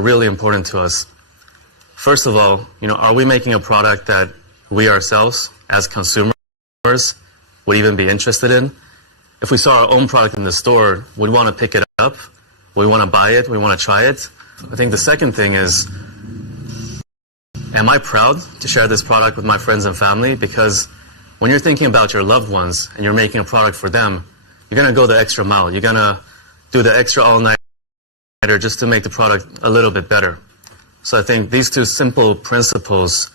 really important to us. First of all, are we making a product that we ourselves, as consumers, would even be interested in? If we saw our own product in the store, we'd want to pick it up, we want to buy it, we want to try it. I think the second thing is, am I proud to share this product with my friends and family? Because when you're thinking about your loved ones and you're making a product for them, you're going to go the extra mile. You're going to do the extra all-nighter just to make the product a little bit better. So I think these two simple principles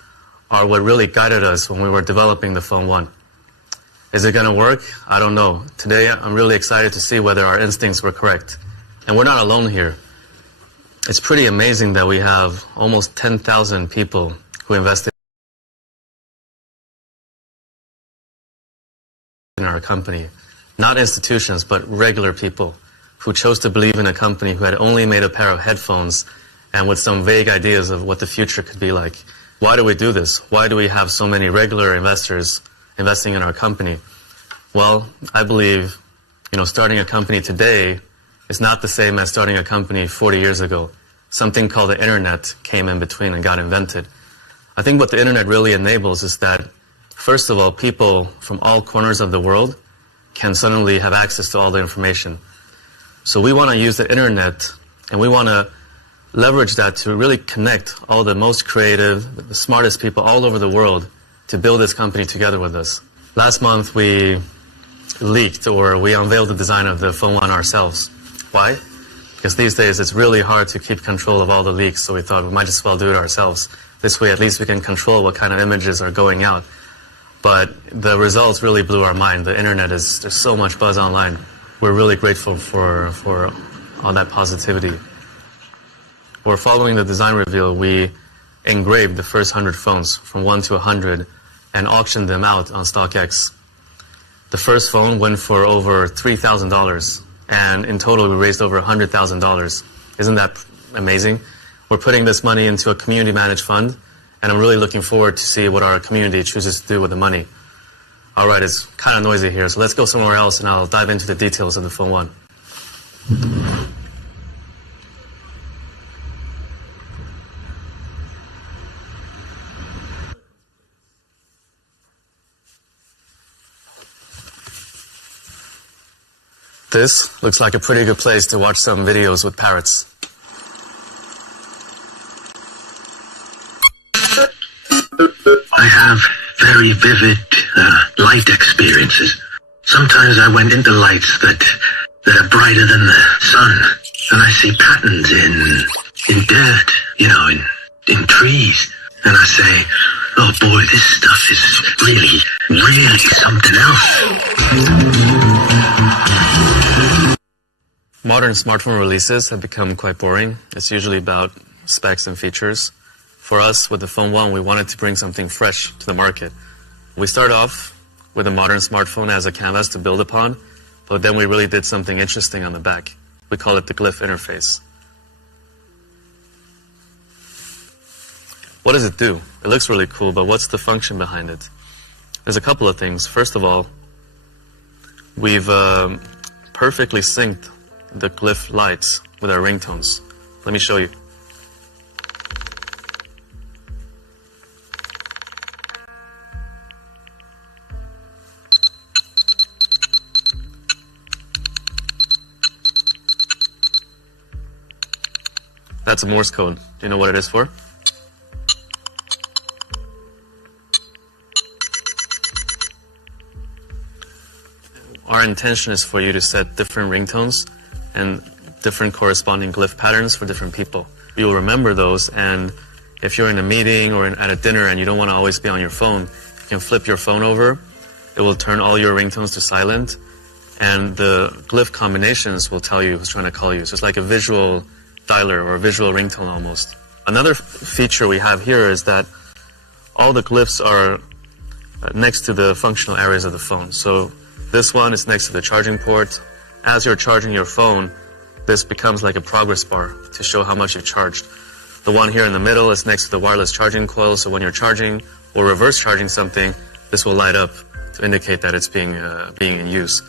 are what really guided us when we were developing the Phone 1. Is it going to work? I don't know. Today, I'm really excited to see whether our instincts were correct. And we're not alone here. It's pretty amazing that we have almost 10,000 people who invested in our company. Not institutions, but regular people who chose to believe in a company who had only made a pair of headphones and with some vague ideas of what the future could be like. Why do we do this? Why do we have so many regular investors investing in our company? Well, I believe, starting a company today is not the same as starting a company 40 years ago. Something called the internet came in between and got invented. I think what the internet really enables is that, first of all, people from all corners of the world can suddenly have access to all the information. So we want to use the internet and we want to leverage that to really connect all the most creative, the smartest people all over the world to build this company together with us. Last month we leaked, or we unveiled the design of the Phone 1 ourselves. Why? Because these days it's really hard to keep control of all the leaks, so we thought we might as well do it ourselves. This way at least we can control what kind of images are going out. But the results really blew our mind. The internet there's so much buzz online. We're really grateful for all that positivity. We're following the design reveal. We engraved the first 100 phones from 1 to 100 and auctioned them out on StockX. The first phone went for over $3,000, and in total we raised over $100,000. Isn't that amazing? We're putting this money into a community managed fund, and I'm really looking forward to see what our community chooses to do with the money. All right, it's kind of noisy here, so let's go somewhere else and I'll dive into the details of the Phone 1. This looks like a pretty good place to watch some videos with parrots. I have very vivid light experiences. Sometimes I went into lights that are brighter than the sun, and I see patterns in dirt, in trees, and I say, oh boy, this stuff is really something else. Modern smartphone releases have become quite boring. It's usually about specs and features. For us, with the Phone 1, we wanted to bring something fresh to the market. We started off with a modern smartphone as a canvas to build upon, but then we really did something interesting on the back. We call it the Glyph interface. What does it do? It looks really cool, but what's the function behind it? There's a couple of things. First of all, we've perfectly synced the Glyph lights with our ringtones. Let me show you. That's a Morse code. Do you know what it is for? Our intention is for you to set different ringtones and different corresponding glyph patterns for different people. You'll remember those, and if you're in a meeting or at a dinner and you don't want to always be on your phone, you can flip your phone over. It will turn all your ringtones to silent, and the glyph combinations will tell you who's trying to call you. So it's like a visual dialer or a visual ringtone almost. Another feature we have here is that all the glyphs are next to the functional areas of the phone. So this one is next to the charging port. As you're charging your phone, this becomes like a progress bar to show how much you've charged. The one here in the middle is next to the wireless charging coil, so when you're charging or reverse charging something, this will light up to indicate that it's being in use.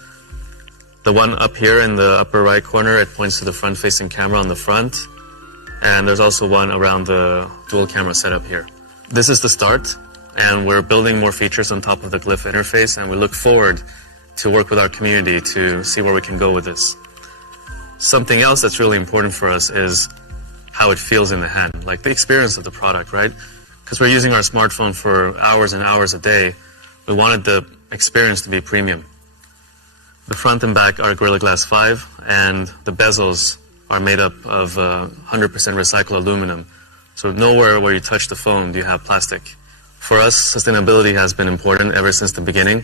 The one up here in the upper right corner, it points to the front-facing camera on the front. and there's also one around the dual camera setup here. This is the start, and we're building more features on top of the Glyph interface, and we look forward to work with our community to see where we can go with this. Something else that's really important for us is how it feels in the hand, like the experience of the product, right? Because we're using our smartphone for hours and hours a day, we wanted the experience to be premium. The front and back are Gorilla Glass 5, and the bezels are made up of 100% recycled aluminum. So nowhere where you touch the phone do you have plastic. For us, sustainability has been important ever since the beginning,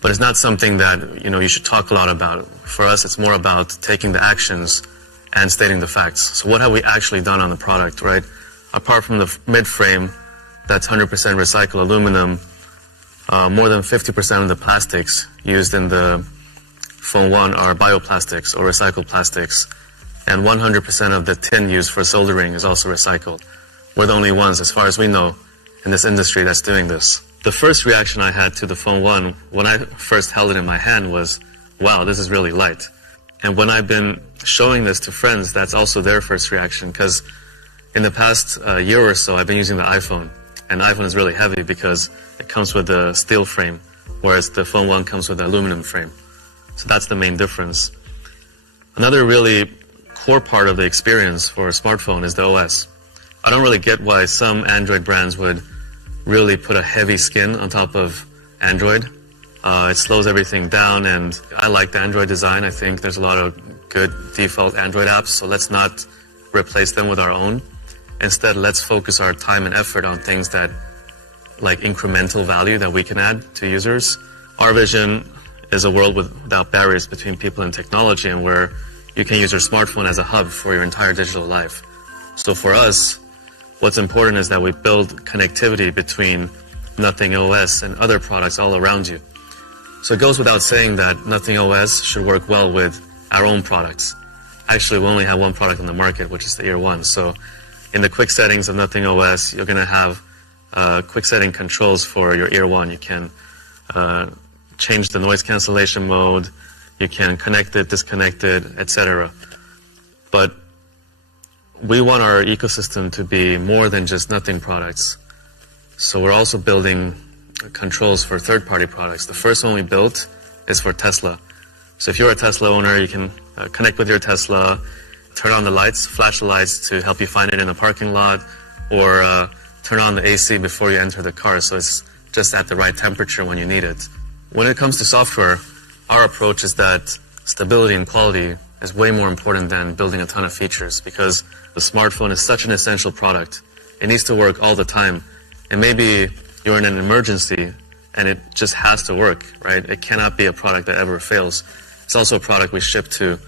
but it's not something that you should talk a lot about. For us, it's more about taking the actions and stating the facts. So what have we actually done on the product, right? Apart from the mid-frame, that's 100% recycled aluminum, more than 50% of the plastics used in the Phone 1 are bioplastics or recycled plastics, and 100% of the tin used for soldering is also recycled. We're the only ones, as far as we know, in this industry that's doing this. The first reaction I had to the Phone 1 when I first held it in my hand was, wow, this is really light. And when I've been showing this to friends, that's also their first reaction, because in the past year or so, I've been using the iPhone, and the iPhone is really heavy because it comes with a steel frame, whereas the Phone 1 comes with an aluminum frame. So that's the main difference. Another really core part of the experience for a smartphone is the OS. I don't really get why some Android brands would really put a heavy skin on top of Android. It slows everything down, and I like the Android design. I think there's a lot of good default Android apps, so let's not replace them with our own. Instead, let's focus our time and effort on things that, like incremental value that we can add to users. Our vision is a world without barriers between people and technology, and where you can use your smartphone as a hub for your entire digital life. So for us, what's important is that we build connectivity between Nothing OS and other products all around you. So it goes without saying that Nothing OS should work well with our own products. Actually, we only have one product on the market, which is the Ear 1. So in the quick settings of Nothing OS, you're going to have quick setting controls for your Ear 1. You can change the noise cancellation mode, you can connect it, disconnect it, etc. But we want our ecosystem to be more than just Nothing products. So we're also building controls for third-party products. The first one we built is for Tesla. So if you're a Tesla owner, you can connect with your Tesla, turn on the lights, flash the lights to help you find it in the parking lot, or turn on the AC before you enter the car so it's just at the right temperature when you need it. When it comes to software, our approach is that stability and quality is way more important than building a ton of features, because the smartphone is such an essential product. It needs to work all the time. And maybe you're in an emergency and it just has to work, right? It cannot be a product that ever fails. It's also a product we ship to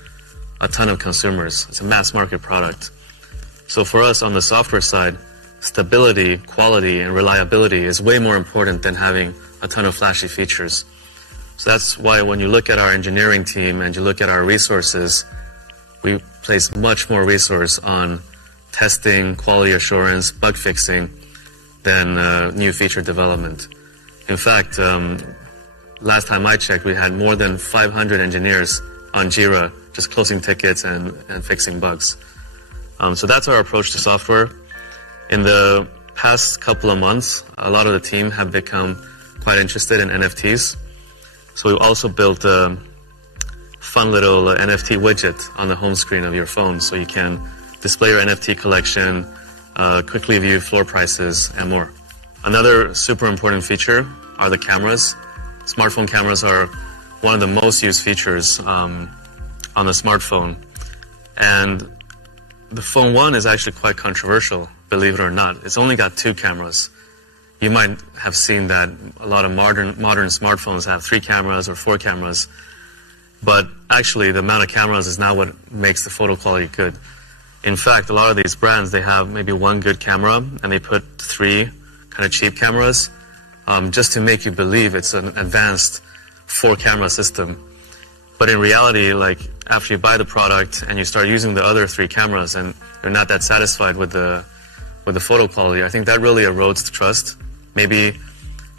a ton of consumers. It's a mass market product. So for us on the software side, stability, quality, and reliability is way more important than having a ton of flashy features. So that's why when you look at our engineering team and you look at our resources, we place much more resource on testing, quality assurance, bug fixing than new feature development. In fact, last time I checked, we had more than 500 engineers on Jira just closing tickets and fixing bugs. So that's our approach to software. In the past couple of months, a lot of the team have become quite interested in NFTs. So we also built a fun little NFT widget on the home screen of your phone, so you can display your NFT collection, quickly view floor prices, and more. Another super important feature are the cameras. Smartphone cameras are one of the most used features on the smartphone. And the Phone 1 is actually quite controversial, believe it or not. It's only got 2 cameras. You might have seen that a lot of modern smartphones have 3 cameras or 4 cameras. But actually, the amount of cameras is not what makes the photo quality good. In fact, a lot of these brands, they have maybe 1 good camera, and they put 3 kind of cheap cameras, just to make you believe it's an advanced 4-camera system. But in reality, like after you buy the product and you start using the other 3 cameras and you're not that satisfied with the photo quality, I think that really erodes the trust. Maybe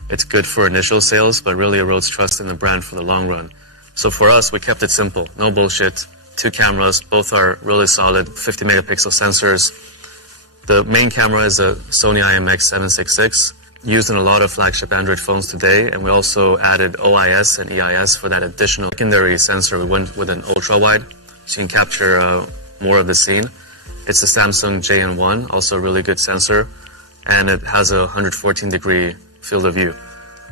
it's good for initial sales, but really erodes trust in the brand for the long run. So for us, we kept it simple. No bullshit. two cameras. Both are really solid 50 megapixel sensors. The main camera is a Sony IMX766, used in a lot of flagship Android phones today, and we also added OIS and EIS for that additional secondary sensor. We went with an ultra-wide, so you can capture more of the scene. It's the Samsung JN1, also a really good sensor, and it has a 114-degree field of view.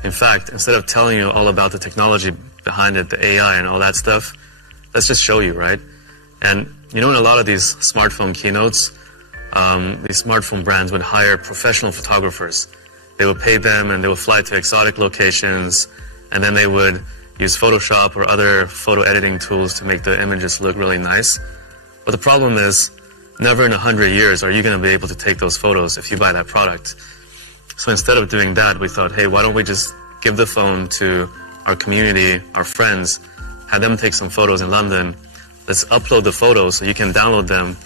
In fact, instead of telling you all about the technology behind it, the AI and all that stuff, let's just show you, right? And you know, in a lot of these smartphone keynotes, these smartphone brands would hire professional photographers. They would pay them and they would fly to exotic locations, and then they would use Photoshop or other photo editing tools to make the images look really nice. But the problem is, never in 100 years are you going to be able to take those photos if you buy that product. So instead of doing that, we thought, hey, why don't we just give the phone to our community, our friends, have them take some photos in London. Let's upload the photos so you can download them.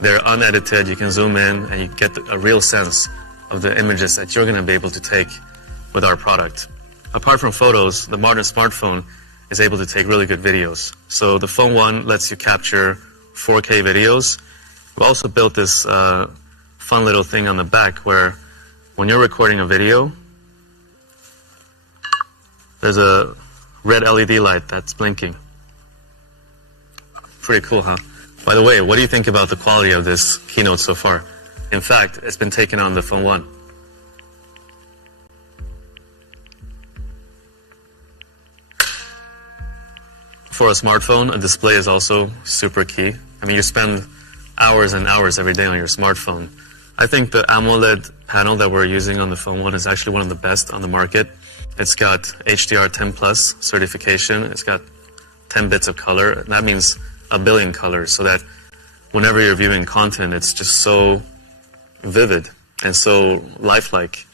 They're unedited, you can zoom in, and you get a real sense of the images that you're going to be able to take with our product. Apart from photos, the modern smartphone is able to take really good videos. So the Phone 1 lets you capture 4K videos. We also built this fun little thing on the back where when you're recording a video, there's a red LED light that's blinking. Pretty cool, huh? By the way, what do you think about the quality of this keynote so far? In fact, it's been taken on the Phone 1. For a smartphone, a display is also super key. I mean, you spend hours and hours every day on your smartphone. I think the AMOLED panel that we're using on the Phone 1 is actually one of the best on the market. It's got HDR10 Plus certification. It's got 10 bits of color. That means a billion colors, so that whenever you're viewing content, it's just so vivid and so lifelike.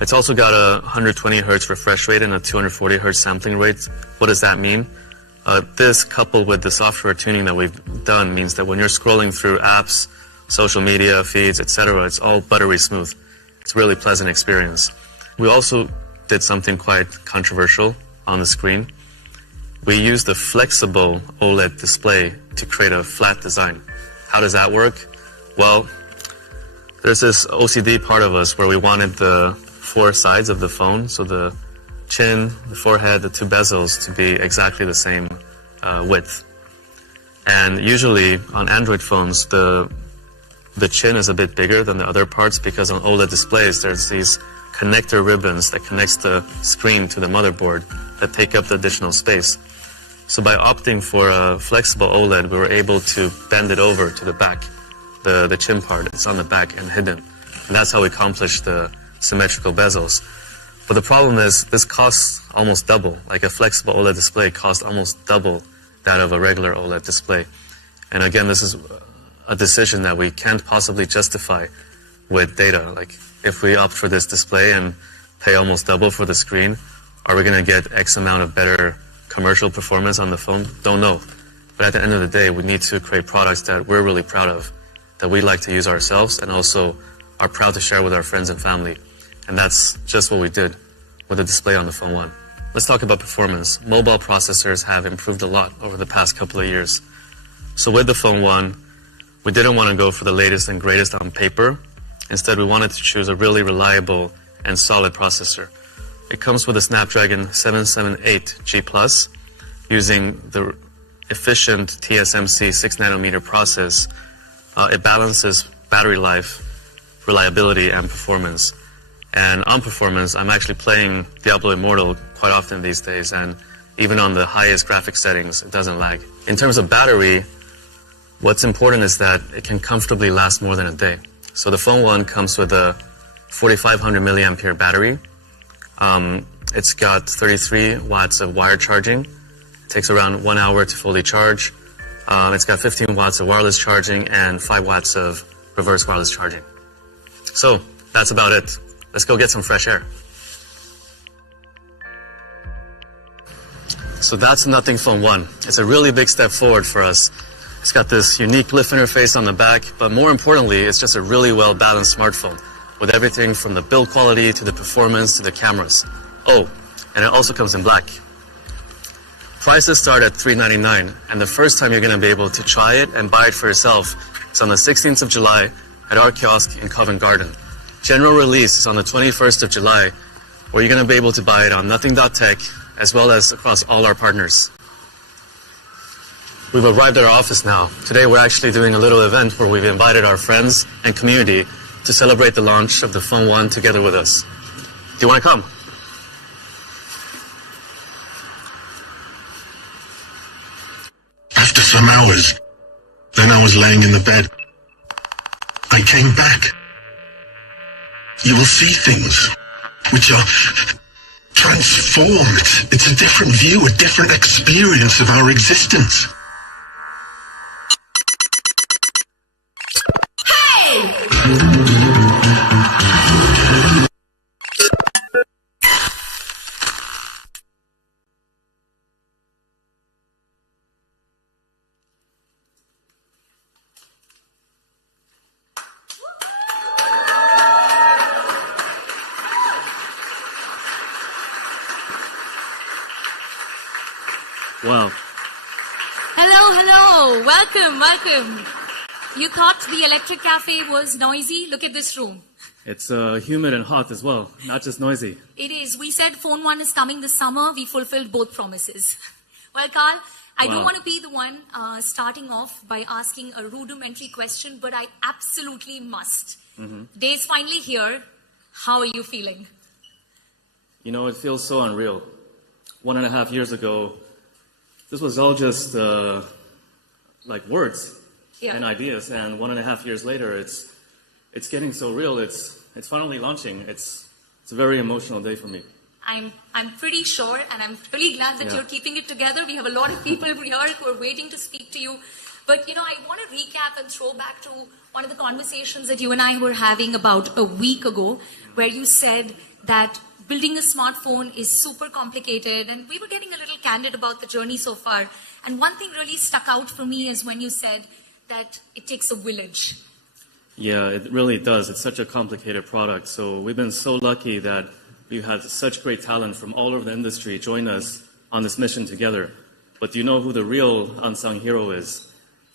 It's also got a 120 Hz refresh rate and a 240 Hz sampling rate. What does that mean? This, coupled with the software tuning that we've done, means that when you're scrolling through apps, social media feeds, etc., it's all buttery smooth. It's a really pleasant experience. We also did something quite controversial on the screen. We used a flexible OLED display to create a flat design. How does that work? Well, there's this OCD part of us where we wanted the four sides of the phone, so the chin, the forehead, the two bezels, to be exactly the same width. And usually on Android phones, the chin is a bit bigger than the other parts because on OLED displays there's these connector ribbons that connects the screen to the motherboard that take up the additional space. So by opting for a flexible OLED, we were able to bend it over to the back, the chin part. It's on the back and hidden. And that's how we accomplished the symmetrical bezels. But the problem is this costs almost double. Like a flexible OLED display costs almost double that of a regular OLED display. And again, this is a decision that we can't possibly justify with data. Like, if we opt for this display and pay almost double for the screen, are we going to get X amount of better commercial performance on the phone? Don't know. But at the end of the day, we need to create products that we're really proud of, that we like to use ourselves, and also are proud to share with our friends and family. And that's just what we did with the display on the Phone 1. Let's talk about performance. Mobile processors have improved a lot over the past couple of years. So with the Phone 1, we didn't want to go for the latest and greatest on paper. Instead, we wanted to choose a really reliable and solid processor. It comes with a Snapdragon 778G+, using the efficient TSMC 6nm process. It balances battery life, reliability, and performance. And on performance, I'm actually playing Diablo Immortal quite often these days, and even on the highest graphic settings, it doesn't lag. In terms of battery, what's important is that it can comfortably last more than a day. So the Phone 1 comes with a 4500 milliampere battery. It's got 33 watts of wired charging. It takes around 1 hour to fully charge. It's got 15 watts of wireless charging and 5 watts of reverse wireless charging. So that's about it. Let's go get some fresh air. So that's the Nothing Phone 1. It's a really big step forward for us. It's got this unique lift interface on the back, but more importantly, it's just a really well-balanced smartphone with everything from the build quality to the performance to the cameras. Oh, and it also comes in black. Prices start at $399, and the first time you're going to be able to try it and buy it for yourself is on the 16th of July at our kiosk in Covent Garden. General release is on the 21st of July, where you're going to be able to buy it on Nothing.tech, as well as across all our partners. We've arrived at our office now. Today we're actually doing a little event where we've invited our friends and community to celebrate the launch of the Phone 1 together with us. Do you want to come? After some hours, then I was laying in the bed. I came back. You will see things which are transformed. It's a different view, a different experience of our existence. Wow. Hello. Welcome. You thought the Electric Cafe was noisy? Look at this room. It's humid and hot as well, not just noisy. It is. We said Phone 1 is coming this summer. We fulfilled both promises. Well, Carl, I don't want to be the one starting off by asking a rudimentary question, but I absolutely must. Day's finally here. How are you feeling? You know, it feels so unreal. 1.5 years ago, this was all just like words and ideas, and 1.5 years later, it's getting so real. It's finally launching. It's a very emotional day for me. I'm pretty sure, and I'm really glad that you're keeping it together. We have a lot of people here who are waiting to speak to you. But, you know, I want to recap and throw back to one of the conversations that you and I were having about a week ago, where you said that building a smartphone is super complicated, and we were getting a little candid about the journey so far. And one thing really stuck out for me is when you said that it takes a village. Yeah, it really does. It's such a complicated product. So we've been so lucky that we've had such great talent from all over the industry join us on this mission together. But do you know who the real unsung hero is?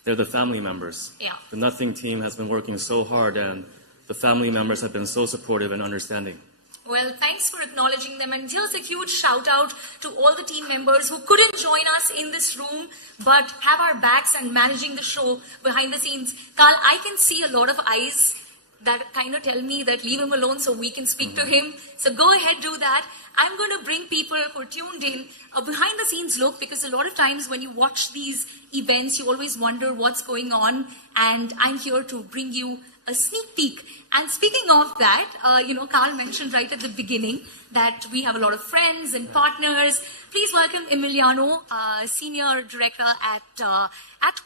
They're the family members. Yeah. The Nothing team has been working so hard, and the family members have been so supportive and understanding. Well, thanks for acknowledging them. And here's a huge shout out to all the team members who couldn't join us in this room, but have our backs and managing the show behind the scenes. Carl, I can see a lot of eyes that kind of tell me that leave him alone so we can speak to him. So go ahead, do that. I'm going to bring people who are tuned in a behind the scenes look, because a lot of times when you watch these events, you always wonder what's going on. And I'm here to bring you a sneak peek. And speaking of that, Carl mentioned right at the beginning that we have a lot of friends and partners. Please welcome Emiliano, Senior Director at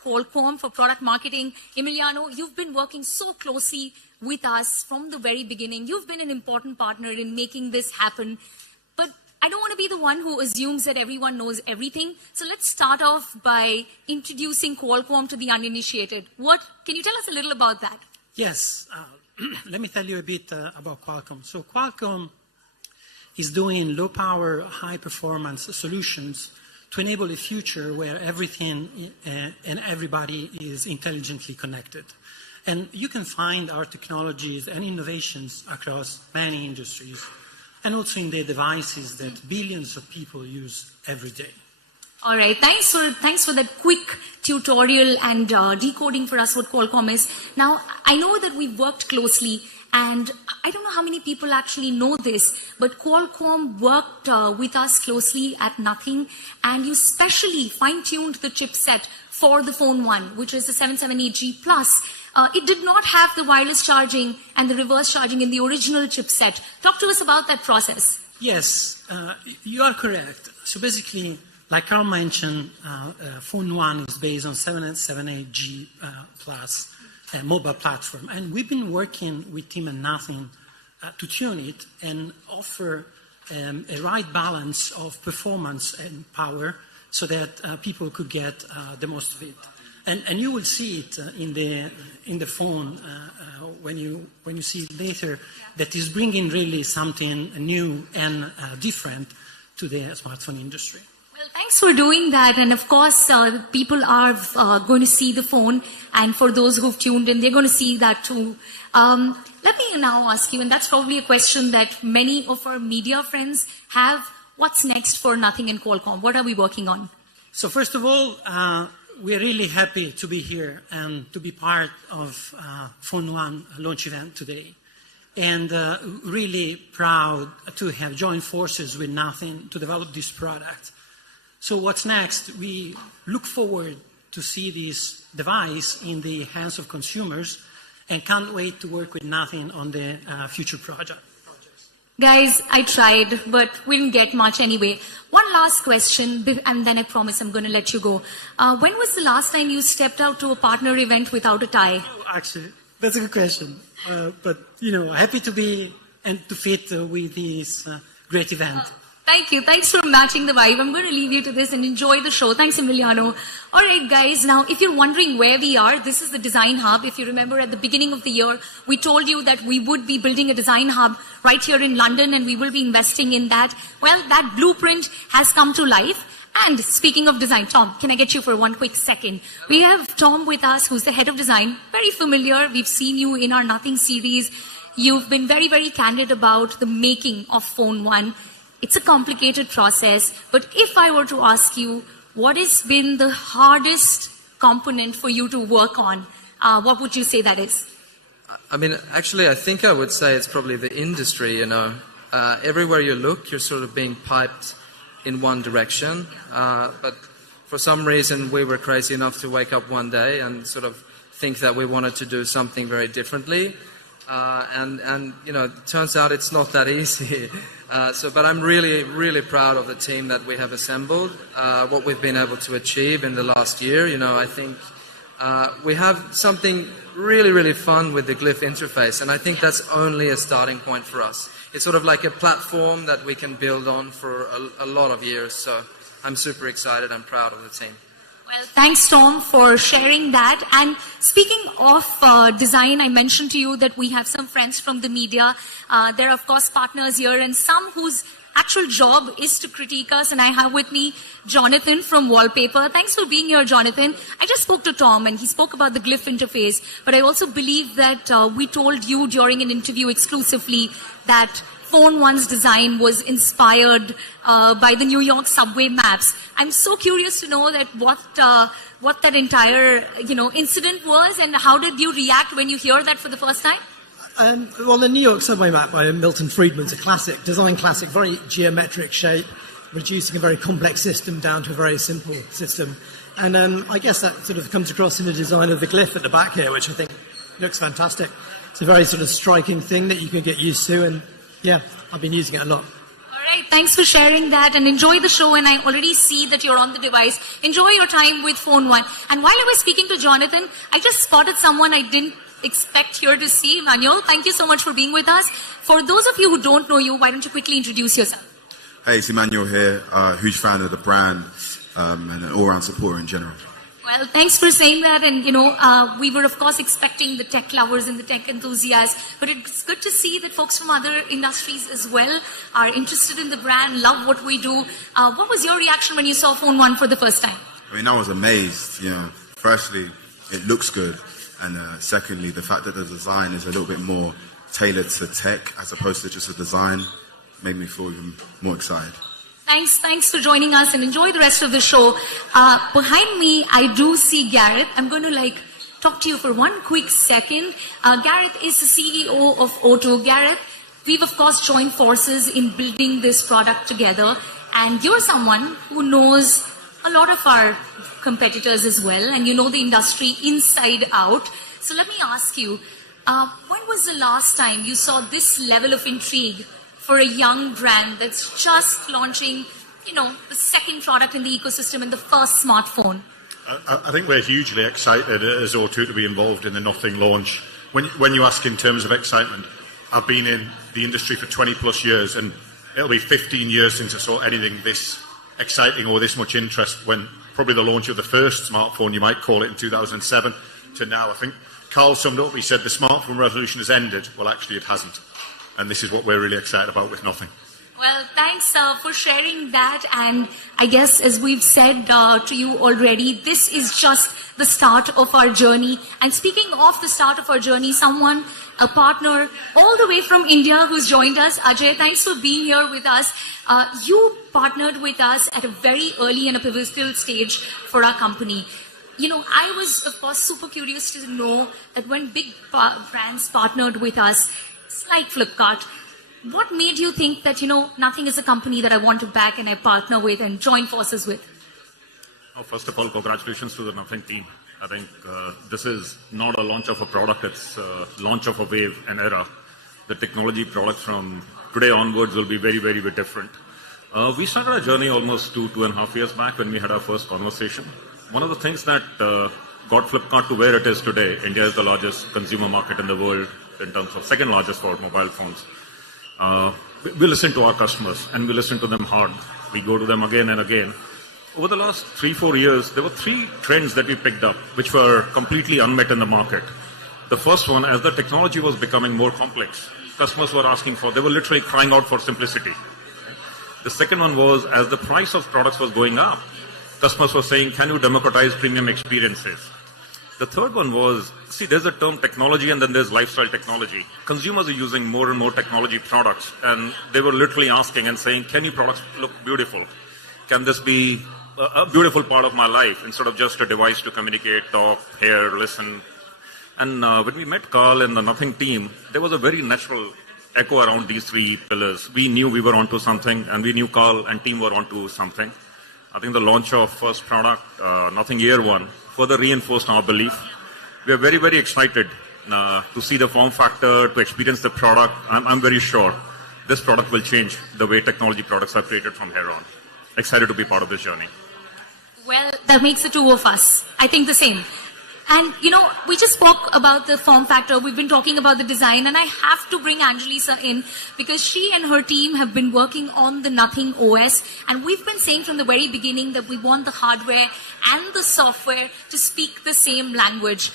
Qualcomm for Product Marketing. Emiliano, you've been working so closely with us from the very beginning. You've been an important partner in making this happen. But I don't want to be the one who assumes that everyone knows everything. So let's start off by introducing Qualcomm to the uninitiated. Can you tell us a little about that? Yes. Let me tell you a bit about Qualcomm. So Qualcomm is doing low-power, high-performance solutions to enable a future where everything and everybody is intelligently connected. And you can find our technologies and innovations across many industries, and also in the devices that billions of people use every day. All right, thanks for that quick tutorial and decoding for us what Qualcomm is. Now, I know that we've worked closely, and I don't know how many people actually know this, but Qualcomm worked with us closely at Nothing, and you specially fine-tuned the chipset for the Phone 1, which is the 778G Plus. It did not have the wireless charging and the reverse charging in the original chipset. Talk to us about that process. Yes, you are correct. So basically, like Carl mentioned, Phone 1 is based on 778G Plus mobile platform. And we've been working with Team and Nothing to tune it and offer a right balance of performance and power so that people could get the most of it. And you will see it in the phone when you see it later, that is bringing really something new and different to the smartphone industry. Well, thanks for doing that. And of course, people are going to see the phone. And for those who've tuned in, they're going to see that too. Let me now ask you, and that's probably a question that many of our media friends have. What's next for Nothing and Qualcomm? What are we working on? So first of all, we're really happy to be here and to be part of Phone One launch event today. And really proud to have joined forces with Nothing to develop this product. So what's next? We look forward to see this device in the hands of consumers and can't wait to work with Nothing on the future projects. Guys, I tried, but we didn't get much anyway. One last question, and then I promise I'm going to let you go. When was the last time you stepped out to a partner event without a tie? Actually, that's a good question. But, you know, happy to be and to fit with this great event. Thank you. Thanks for matching the vibe. I'm going to leave you to this and enjoy the show. Thanks, Emiliano. All right, guys. Now, if you're wondering where we are, this is the Design Hub. If you remember at the beginning of the year, we told you that we would be building a Design Hub right here in London, and we will be investing in that. Well, that blueprint has come to life. And speaking of design, Tom, can I get you for one quick second? We have Tom with us, who's the head of design. Very familiar. We've seen you in our Nothing series. You've been very, very candid about the making of Phone One. It's a complicated process, but if I were to ask you, what has been the hardest component for you to work on, what would you say that is? I mean, actually, I think I would say it's probably the industry, you know. Everywhere you look, you're sort of being piped in one direction, but for some reason we were crazy enough to wake up one day and sort of think that we wanted to do something very differently. And you know, it turns out it's not that easy. But I'm really, really proud of the team that we have assembled, what we've been able to achieve in the last year. You know, I think we have something really, really fun with the Glyph interface, and I think that's only a starting point for us. It's sort of like a platform that we can build on for a lot of years, so I'm super excited and proud of the team. Well, thanks, Tom, for sharing that. And speaking of design, I mentioned to you that we have some friends from the media. There are, of course, partners here, and some whose actual job is to critique us. And I have with me Jonathan from Wallpaper. Thanks for being here, Jonathan. I just spoke to Tom, and he spoke about the Glyph interface. But I also believe that we told you during an interview exclusively that Phone One's design was inspired by the New York subway maps. I'm so curious to know that what that entire incident was, and how did you react when you hear that for the first time? Well, the New York subway map by Milton Friedman's a classic, design classic, very geometric shape, reducing a very complex system down to a very simple system. And I guess that sort of comes across in the design of the Glyph at the back here, which I think looks fantastic. It's a very sort of striking thing that you can get used to, and yeah, I've been using it a lot. All right, thanks for sharing that, and enjoy the show. And I already see that you're on the device. Enjoy your time with Phone One. And while I was speaking to Jonathan, I just spotted someone I didn't expect here to see. Manuel, thank you so much for being with us. For those of you who don't know you, why don't you quickly introduce yourself? Hey, it's Emmanuel here, huge fan of the brand and an all-round supporter in general. Well, thanks for saying that. And, we were, of course, expecting the tech lovers and the tech enthusiasts. But it's good to see that folks from other industries as well are interested in the brand, love what we do. What was your reaction when you saw Phone One for the first time? I mean, I was amazed. Firstly, it looks good. And secondly, the fact that the design is a little bit more tailored to tech as opposed to just a design made me feel even more excited. Thanks for joining us, and enjoy the rest of the show. Behind me, I do see Gareth. I'm going to talk to you for one quick second. Gareth is the CEO of O2. Gareth, we've of course joined forces in building this product together, and you're someone who knows a lot of our competitors as well, and you know the industry inside out. So let me ask you, when was the last time you saw this level of intrigue for a young brand that's just launching, the second product in the ecosystem and the first smartphone? I think we're hugely excited as O2 to be involved in the Nothing launch. When you ask in terms of excitement, I've been in the industry for 20 plus years, and it'll be 15 years since I saw anything this exciting or this much interest, when probably the launch of the first smartphone, you might call it, in 2007 to now. I think Carl summed up, he said the smartphone revolution has ended. Well, actually it hasn't. And this is what we're really excited about with Nothing. Well, thanks for sharing that. And I guess, as we've said to you already, this is just the start of our journey. And speaking of the start of our journey, someone, a partner, all the way from India who's joined us, Ajay, thanks for being here with us. You partnered with us at a very early and a pivotal stage for our company. You know, I was, of course, super curious to know that when big brands partnered with us, it's like Flipkart, what made you think that, Nothing is a company that I want to back and I partner with and join forces with? Oh, first of all, congratulations to the Nothing team. I think this is not a launch of a product, it's a launch of a wave, an era. The technology products from today onwards will be very, very, very different. We started our journey almost 2.5 years back when we had our first conversation. One of the things that got Flipkart to where it is today, India is the largest consumer market in the world in terms of second largest for mobile phones. We listen to our customers and we listen to them hard. We go to them again and again. Over the last 3-4 years, there were 3 trends that we picked up, which were completely unmet in the market. The first one, as the technology was becoming more complex, customers were asking for, they were literally crying out for simplicity. The second one was, as the price of products was going up, customers were saying, can you democratize premium experiences? The third one was, see, there's a term technology and then there's lifestyle technology. Consumers are using more and more technology products, and they were literally asking and saying, can your products look beautiful? Can this be a beautiful part of my life instead of just a device to communicate, talk, hear, listen? And when we met Carl and the Nothing team, there was a very natural echo around these 3 pillars. We knew we were onto something, and we knew Carl and team were onto something. I think the launch of first product, Nothing Year 1, further reinforced our belief. We are very, very excited to see the form factor, to experience the product. I'm very sure this product will change the way technology products are created from here on. Excited to be part of this journey. Well, that makes the 2 of us. I think the same. And, we just spoke about the form factor. We've been talking about the design, and I have to bring Angelisa in because she and her team have been working on the Nothing OS. And we've been saying from the very beginning that we want the hardware and the software to speak the same language.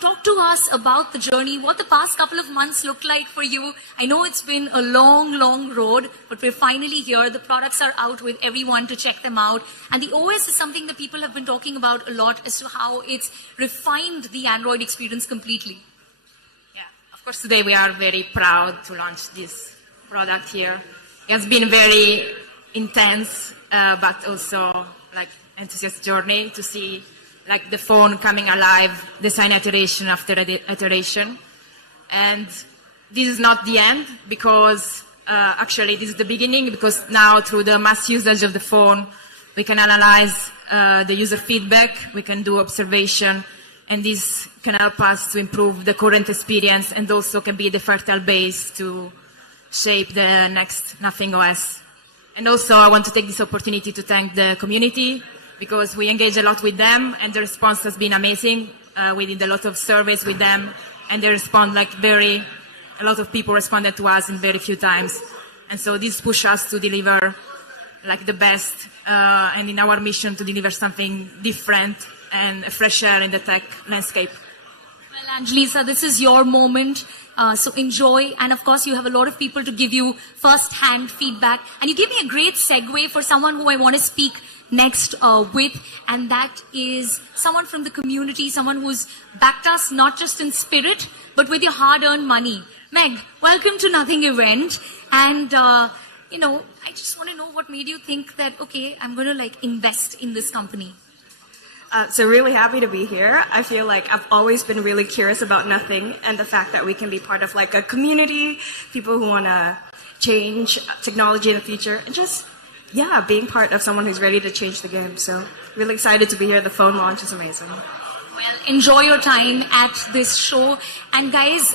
Talk to us about the journey, what the past couple of months look like for you. I know it's been a long, long road, but we're finally here. The products are out with everyone to check them out. And the OS is something that people have been talking about a lot as to how it's refined the Android experience completely. Yeah, of course, today we are very proud to launch this product here. It has been very intense, but also enthusiastic journey to see the phone coming alive, design iteration after iteration. And this is not the end, because actually this is the beginning, because now through the mass usage of the phone, we can analyze the user feedback, we can do observation, and this can help us to improve the current experience and also can be the fertile base to shape the next Nothing OS. And also I want to take this opportunity to thank the community, because we engage a lot with them and the response has been amazing. We did a lot of surveys with them and they respond a lot of people responded to us in very few times. And so this pushes us to deliver the best and in our mission to deliver something different and a fresh air in the tech landscape. Well, Angelisa, this is your moment. So enjoy. And of course, you have a lot of people to give you first-hand feedback. And you give me a great segue for someone who I want to speak next with, and that is someone from the community, someone who's backed us not just in spirit, but with your hard-earned money. Meg, welcome to Nothing event. And, I just want to know what made you think that, okay, I'm going to invest in this company. So really happy to be here. I feel like I've always been really curious about Nothing and the fact that we can be part of a community, people who want to change technology in the future, and just being part of someone who's ready to change the game. So really excited to be here. The phone launch is amazing. Well, enjoy your time at this show. And guys,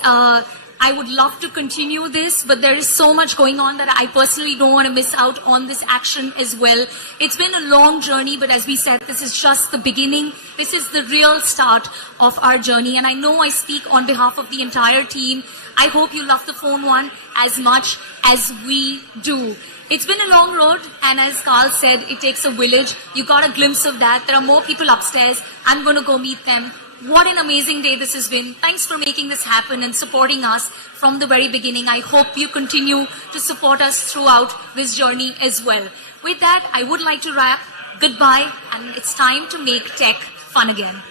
I would love to continue this, but there is so much going on that I personally don't want to miss out on this action as well. It's been a long journey, but as we said, this is just the beginning. This is the real start of our journey. And I know I speak on behalf of the entire team. I hope you love the phone one as much as we do. It's been a long road, and as Carl said, it takes a village. You got a glimpse of that. There are more people upstairs. I'm going to go meet them. what an amazing day this has been. Thanks for making this happen and supporting us from the very beginning. I hope you continue to support us throughout this journey as well. With that, I would like to wrap. Goodbye, and it's time to make tech fun again.